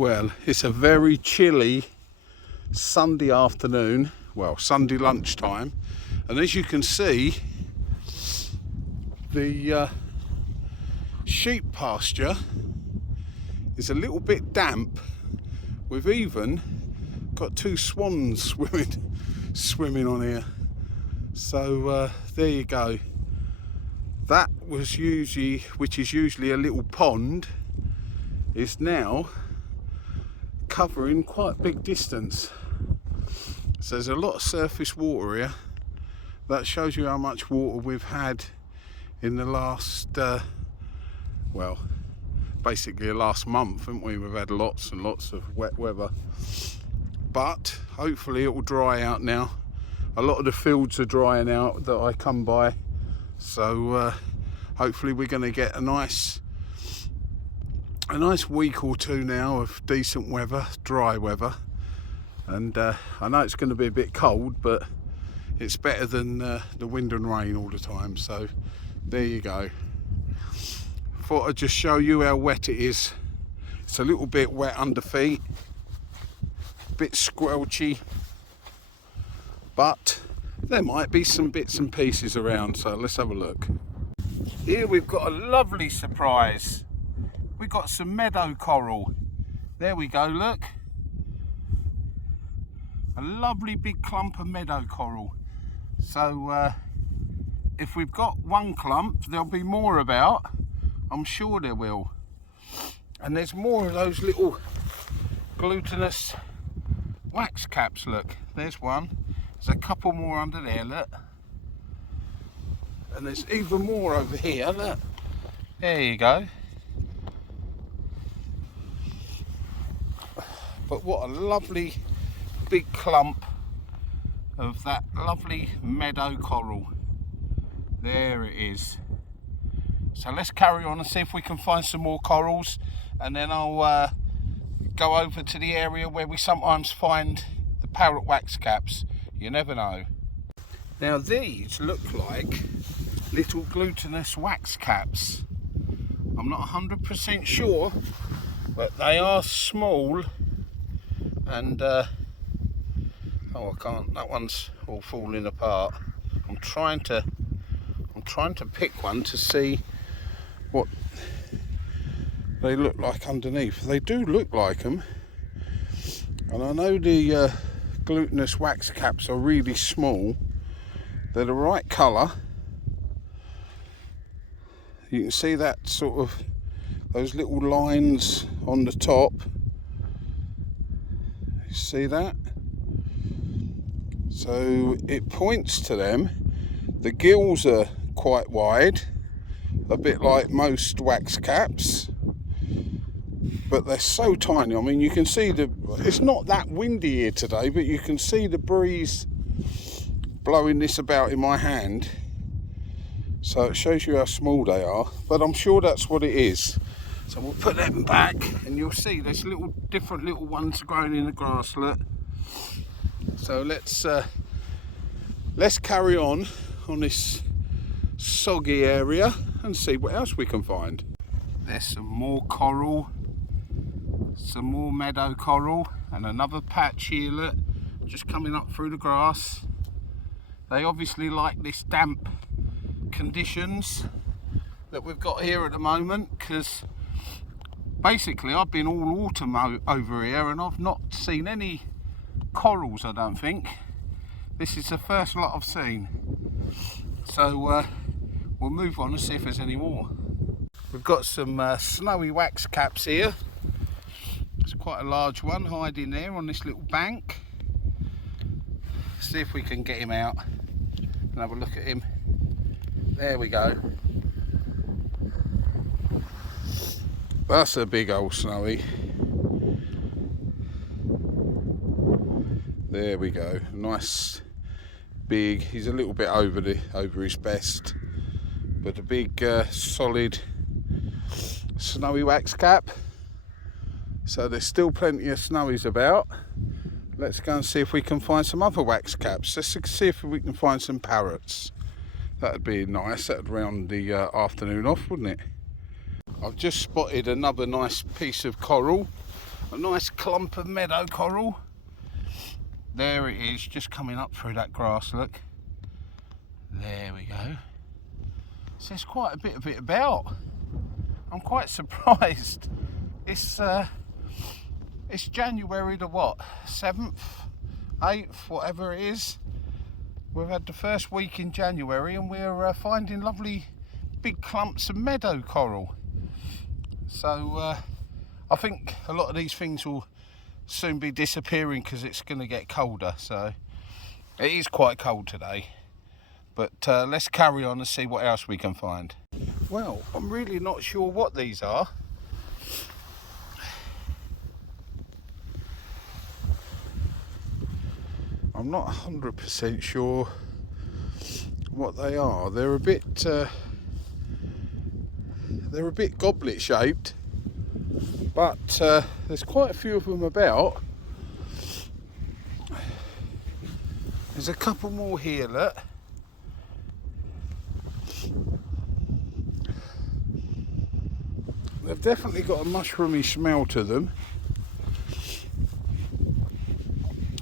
Well, it's a very chilly Sunday afternoon, well, Sunday lunchtime, and as you can see, the sheep pasture is a little bit damp. We've even got two swans swimming on here. So there you go. That was which is usually a little pond, is now covering quite a big distance. So there's a lot of surface water here. That shows you how much water we've had in the last, well, basically the last month, haven't we? We've had lots and lots of wet weather. But hopefully it will dry out now. A lot of the fields are drying out that I come by. So hopefully we're going to get a nice week or two now of decent weather, dry weather. And I know it's going to be a bit cold, but it's better than the wind and rain all the time. So there you go. Thought I'd just show you how wet it is. It's a little bit wet under feet, a bit squelchy, but there might be some bits and pieces around, so let's have a look. Here we've got a lovely surprise. We've got some meadow coral. There we go, look. A lovely big clump of meadow coral. So if we've got one clump, there'll be more about. I'm sure there will. And there's more of those little glutinous wax caps, look. There's one. There's a couple more under there, look. And there's even more over here, look. There you go. But what a lovely big clump of that lovely meadow coral. There it is. So let's carry on and see if we can find some more corals, and then I'll go over to the area where we sometimes find the Parrot Waxcaps. You never know. Now these look like little glutinous wax caps. I'm not 100% sure, but they are small. And oh, I can't. That one's all falling apart. I'm trying to pick one to see what they look like underneath. They do look like them, and I know the glutinous wax caps are really small. They're the right colour. You can see that sort of those little lines on the top. You see that? So it points to them. The gills are quite wide, a bit like most wax caps, but they're so tiny. I mean, you can see it's not that windy here today, but you can see the breeze blowing this about in my hand. So it shows you how small they are, but I'm sure that's what it is. So we'll put them back, and you'll see there's different little ones growing in the grass, look. So let's carry on this soggy area and see what else we can find. There's some more coral, some more meadow coral, and another patch here, look, just coming up through the grass. They obviously like this damp conditions that we've got here at the moment, because basically I've been all autumn over here and I've not seen any corals, I don't think. This is the first lot I've seen. So we'll move on and see if there's any more. We've got some snowy wax caps here. It's quite a large one hiding there on this little bank. See if we can get him out and have a look at him. There we go. That's a big old snowy. There we go. Nice big. He's a little bit over his best, but a big solid snowy wax cap. So there's still plenty of snowies about. Let's go and see if we can find some other wax caps. Let's see if we can find some parrots. That'd be nice. That'd round the afternoon off, wouldn't it? I've just spotted another nice piece of coral. a nice clump of meadow coral. There it is, just coming up through that grass, look. There we go. So there's quite a bit of it about. I'm quite surprised. It's January the what? 7th, 8th, whatever it is. We've had the first week in January and we're finding lovely big clumps of meadow coral. So I think a lot of these things will soon be disappearing because it's going to get colder. So it is quite cold today. But let's carry on and see what else we can find. Well, I'm really not sure what these are. I'm not 100% sure what they are. They're a bit goblet shaped, but there's quite a few of them about. There's a couple more here, look. They've definitely got a mushroomy smell to them.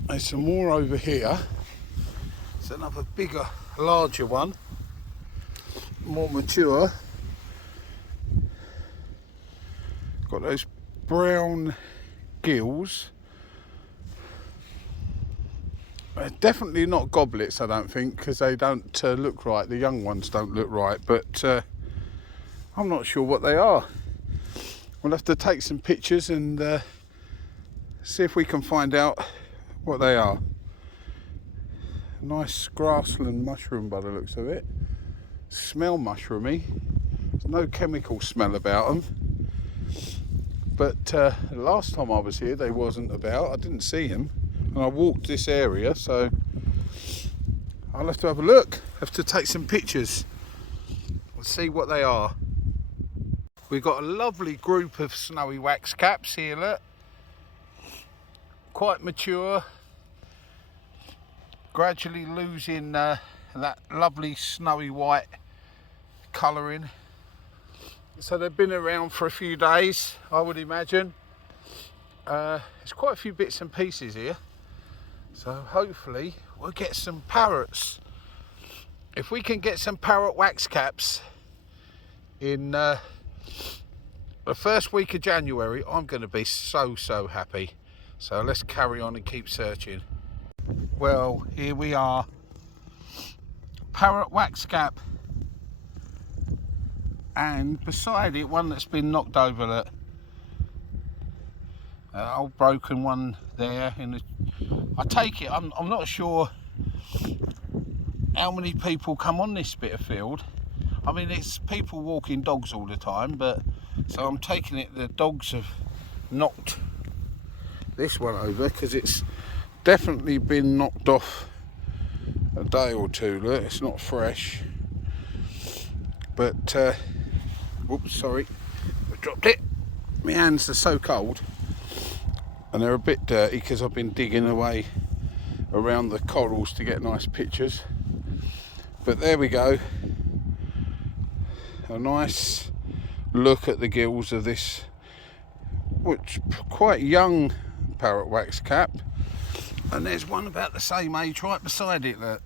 There's some more over here. It's another bigger, larger one, more mature. Got those brown gills. They're definitely not goblets, I don't think, because they don't look right. The young ones don't look right, but I'm not sure what they are. We'll have to take some pictures and see if we can find out what they are. Nice grassland mushroom by the looks of it. Smell mushroomy. There's no chemical smell about them. But the last time I was here they wasn't about. I didn't see them. And I walked this area, so I'll have to have a look. Have to take some pictures. We'll see what they are. We've got a lovely group of snowy waxcaps here, look. Quite mature. Gradually losing that lovely snowy white colouring. So they've been around for a few days, I would imagine. There's quite a few bits and pieces here. So hopefully we'll get some parrots. If we can get some parrot waxcaps in the first week of January, I'm going to be so happy. So let's carry on and keep searching. Well, here we are. Parrot Waxcap. And beside it, one that's been knocked over. Look. Old broken one there. I take it, I'm not sure how many people come on this bit of field. I mean, it's people walking dogs all the time, but so I'm taking it the dogs have knocked this one over because it's definitely been knocked off a day or two. Look, it's not fresh, but whoops, sorry, I dropped it. My hands are so cold and they're a bit dirty because I've been digging away around the corals to get nice pictures. But there we go, a nice look at the gills of this, which quite young Parrot Waxcap, and there's one about the same age right beside it. Look.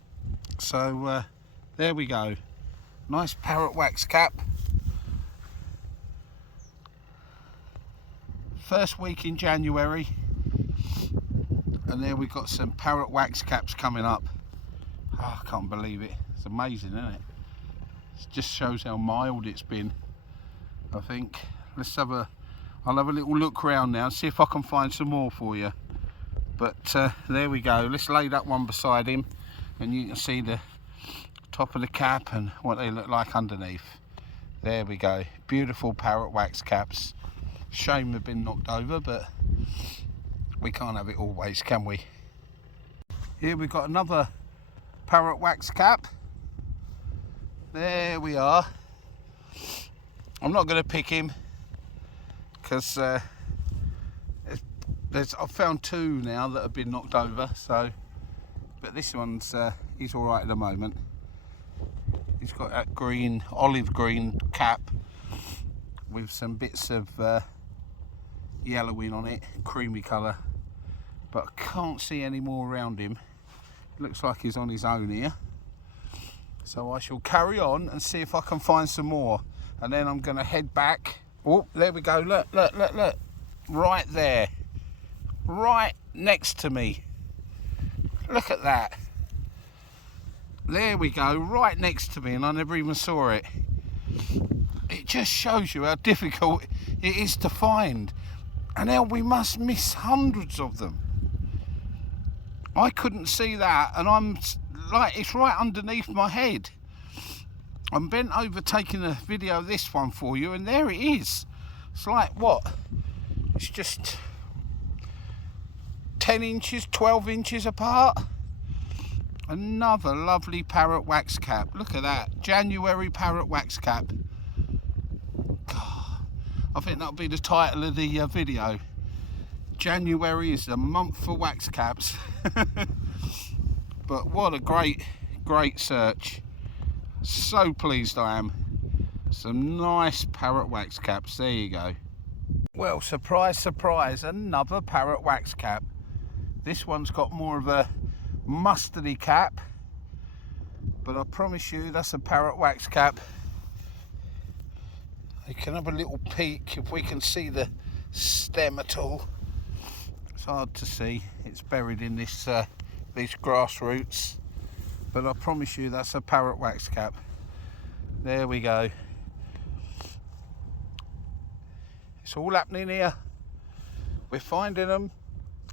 So there we go, nice Parrot Waxcap. First week in January, and there we've got some Parrot Waxcaps coming up. Oh, I can't believe it. It's amazing, isn't it? It just shows how mild it's been, I think. I'll have a little look around now and see if I can find some more for you. But there we go. Let's lay that one beside him and you can see the top of the cap and what they look like underneath. There we go. Beautiful Parrot Waxcaps. Shame they've been knocked over, but we can't have it always, can we? Here we've got another Parrot Waxcap. There we are. I'm not going to pick him because I've found two now that have been knocked over. So, but this one's he's all right at the moment. He's got that olive green cap with some bits of yellowing on it, creamy colour, but I can't see any more around him. Looks like he's on his own here. So I shall carry on and see if I can find some more. And then I'm going to head back. Oh, there we go. Look, look, look, look. Right there. Right next to me. Look at that. There we go. Right next to me, and I never even saw it. It just shows you how difficult it is to find. And how we must miss hundreds of them. I couldn't see that, and I'm like, it's right underneath my head. I'm bent over taking a video of this one for you, and there it is. It's like, what? It's just 10 inches, 12 inches apart. Another lovely Parrot Waxcap. Look at that. January Parrot Waxcap. I think that'll be the title of the video. January is the month for wax caps. But what a great search. So pleased I am. Some nice Parrot Waxcaps. There you go. Well, surprise, surprise, another Parrot Waxcap. This one's got more of a mustardy cap, but I promise you that's a Parrot Waxcap. You can have a little peek if we can see the stem at all. It's hard to see, it's buried in this these grass roots, but I promise you that's a Parrot Waxcap. There we go. It's all happening here. We're finding them.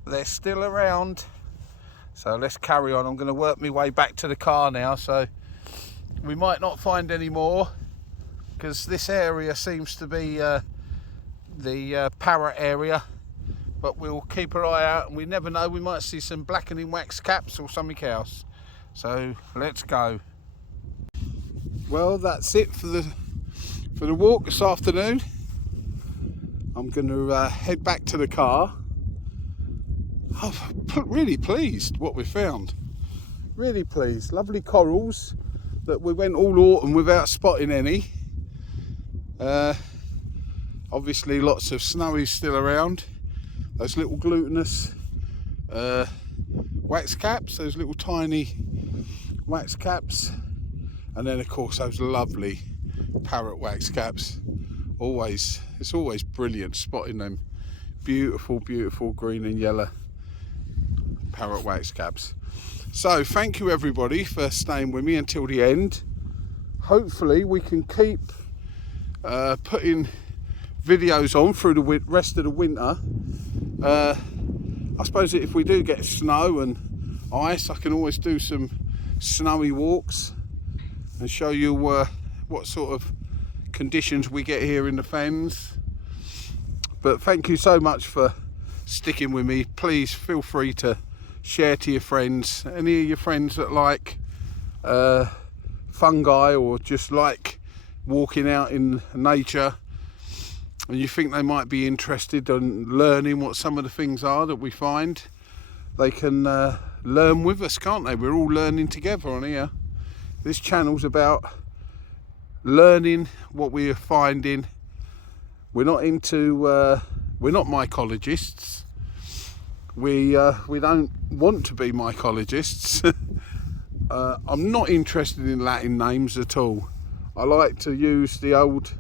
They're still around. So let's carry on. I'm going to work my way back to the car now, so we might not find any more, because this area seems to be the parrot area. But we'll keep our eye out, and we never know, we might see some blackening wax caps or something else. So let's go. Well, that's it for the walk this afternoon. I'm going to head back to the car. I'm really pleased what we found. Really pleased. Lovely corals that we went all autumn without spotting any. Obviously lots of snowies still around. Those little glutinous wax caps, those little tiny wax caps, and then of course those lovely Parrot Wax caps. It's always brilliant spotting them beautiful green and yellow Parrot Wax caps. So thank you everybody for staying with me until the end. Hopefully we can keep putting videos on through the rest of the winter. I suppose if we do get snow and ice, I can always do some snowy walks and show you what sort of conditions we get here in the fens. But thank you so much for sticking with me. Please feel free to share to your friends, any of your friends that like fungi or just like walking out in nature, and you think they might be interested in learning what some of the things are that we find. They can learn with us, can't they? We're all learning together on here. This channel's about learning what we are finding. We're not mycologists. We don't want to be mycologists. I'm not interested in Latin names at all. I like to use the old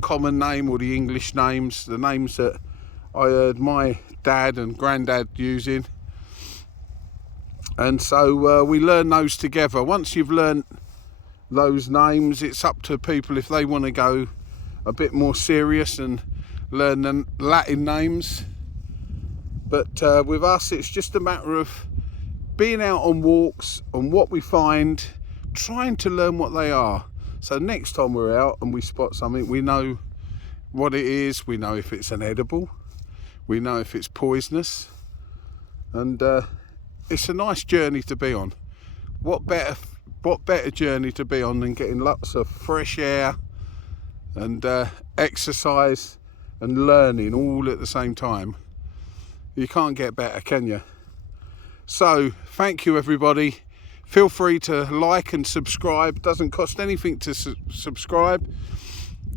common name or the English names, the names that I heard my dad and granddad using, and so we learn those together. Once you've learnt those names, it's up to people if they want to go a bit more serious and learn the Latin names. But with us, it's just a matter of being out on walks and what we find, trying to learn what they are. So next time we're out and we spot something, we know what it is, we know if it's an edible, we know if it's poisonous, and it's a nice journey to be on. What better journey to be on than getting lots of fresh air and exercise and learning all at the same time. You can't get better, can you? So thank you everybody. Feel free to like and subscribe. Doesn't cost anything to subscribe.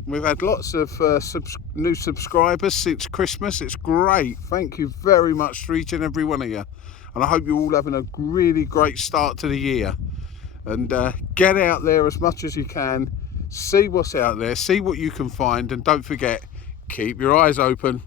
We've had lots of new subscribers since Christmas. It's great. Thank you very much to each and every one of you. And I hope you're all having a really great start to the year. And get out there as much as you can. See what's out there. See what you can find. And don't forget, keep your eyes open.